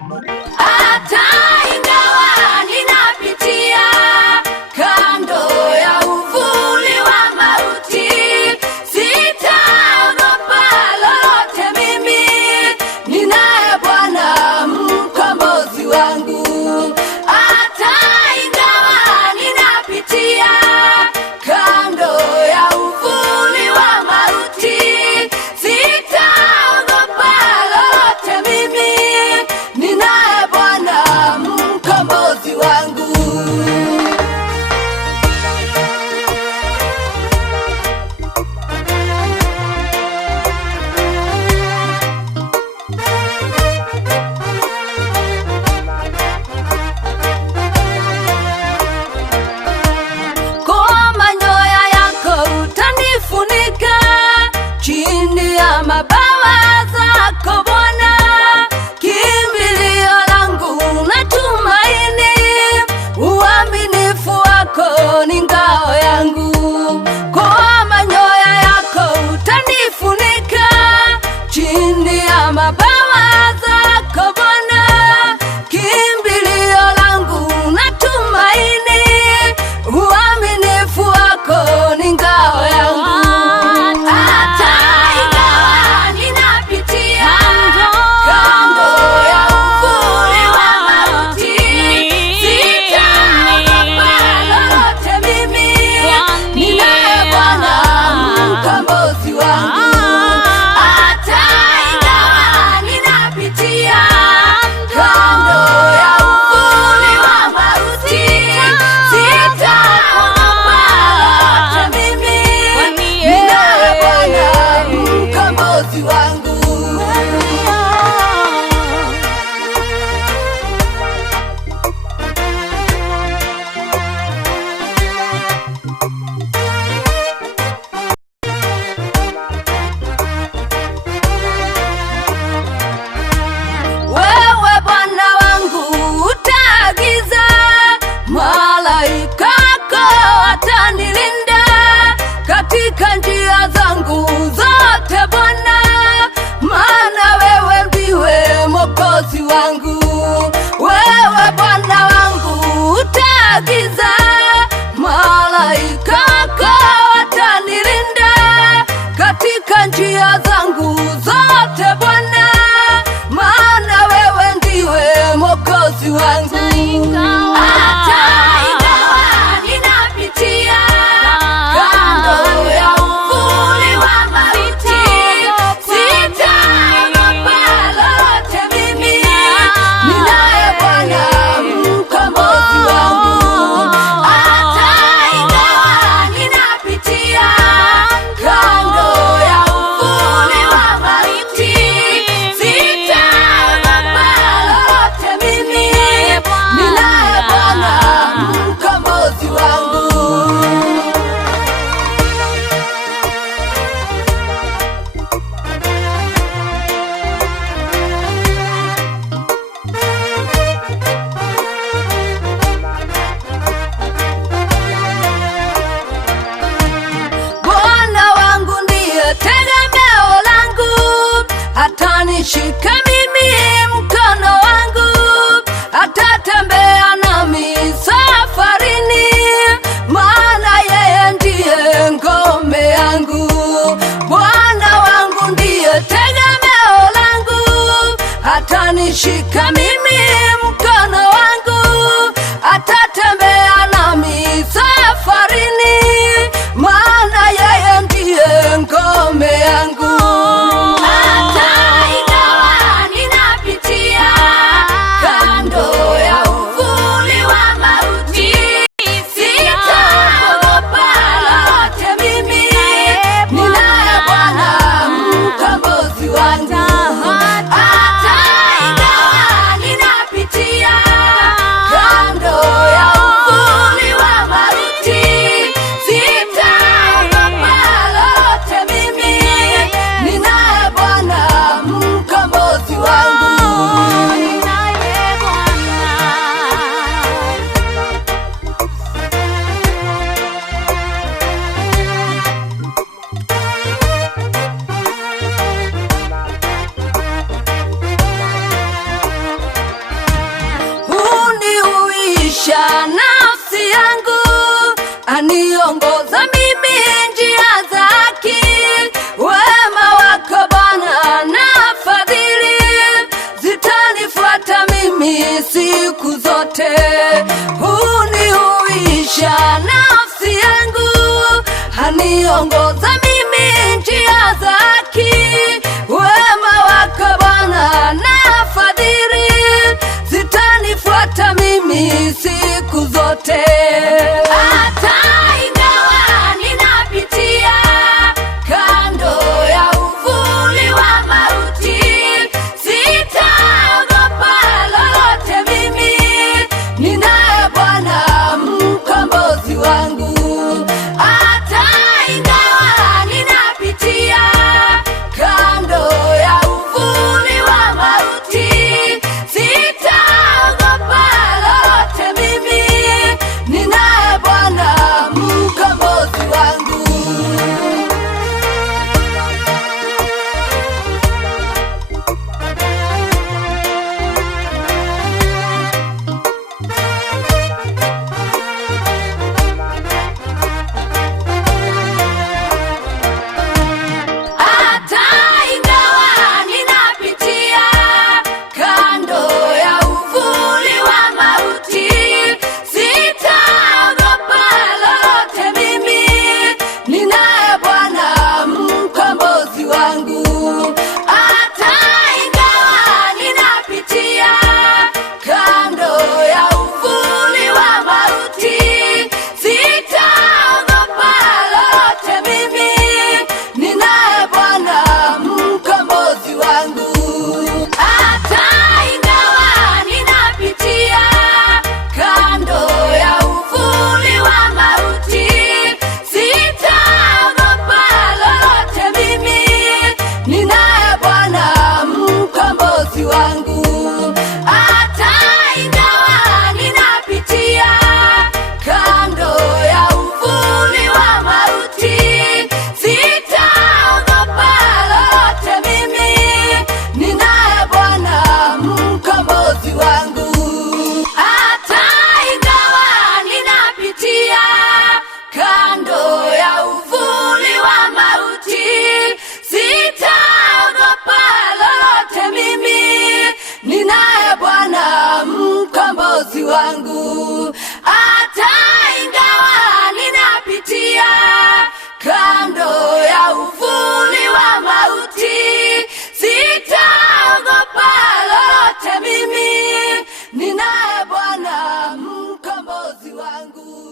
Hata ingawa ninapitia kando ya uvuli wa mauti, sitaogopa lolote mimi, ninaye Bwana mkombozi wangu. Hata ingawa ninapitia kando ya uvuli wa mauti, sitaogopa lolote mimi, ninaye Bwana mkombozi wangu. Kwa manyoya yako utanifunika, chini ya mabawa zako Bwana, kimbilio langu na tumaini, uaminifu wako ni ngao yangu. Kwa manyoya yako utanifunika, chini ya mabawa zako Bwana, kimbilio langu na tumaini, uaminifu wako ni ngao yangu. Hata ingawa ninapitia kando ya uvuli wa mauti, sitaogopa lolote mimi, ninaye Bwana mkombozi wangu. Hata ingawa ninapitia kando ya uvuli wa mauti, sitaogopa lolote mimi, ninaye Bwana mkombozi wangu. Wewe Bwana wangu utaagiza, malaika wako watanilinda katika njia zangu zote Bwana, maana wewe ndiwe mwokozi wangu. Wewe Bwana wangu utaagiza, malaika wako watanilinda katika njia zangu zote Bwana, maana wewe ndiwe mwokozi wangu. Hata ingawa ninapitia kando ya uvuli wa mauti, sitaogopa lolote mimi, ninaye Bwana mkombozi wangu. Hata ingawa ninapitia kando ya uvuli wa mauti, sitaogopa lolote mimi, ninaye Bwana mkombozi wangu. Bwana wangu ndiye tegemeo langu, atanishika mimi mkono wangu, atatembea nami safarini, maana yeye ndiye ngome yangu. Bwana wangu ndiye tegemeo langu, atanishika mimi mkono wangu, atatembea nami safarini, maana yeye ndiye ngome yangu. Hata ingawa ninapitia kando ya uvuli wa mauti, sitaogopa lolote mimi, ninaye Bwana mkombozi wangu. Hata ingawa ninapitia kando ya huniongoza mimi njia zake. Wema wako Bwana na fadhili zitanifuata mimi siku zote. Hunihuisha nafsi yangu, haniongoza mimi njia zake. Wema wako Bwana na fadhili zitanifuata mimi siku zote. Hata ingawa ninapitia kando ya uvuli wa mauti, sitaogopa lolote mimi, ninaye Bwana mkombozi wangu. Hata ingawa ninapitia kando ya uvuli wa mauti, sitaogopa lolote mimi, ninaye Bwana mkombozi wangu. Hata ingawa ninapitia kando ya uvuli wa mauti, sitaogopa lolote mimi, ninaye Bwana mkombozi wangu. Hata ingawa ninapitia kando ya uvuli wa mauti, sitaogopa lolote mimi, ninaye Bwana mkombozi wangu. Hata ingawa ninapitia kando ya uvuli wa mauti, sitaogopa lolote mimi, ninaye Bwana mkombozi wangu. Hata ingawa ninapitia kando ya uvuli wa mauti, sitaogopa lolote mimi, ninaye Bwana mkombozi wangu. Hata ingawa ninapitia kando ya uvuli wa mauti, sitaogopa lolote mimi, ninaye Bwana mkombozi wangu. Hata ingawa ninapitia kando ya uvuli wa mauti, sitaogopa lolote mimi, ninaye Bwana mkombozi wangu.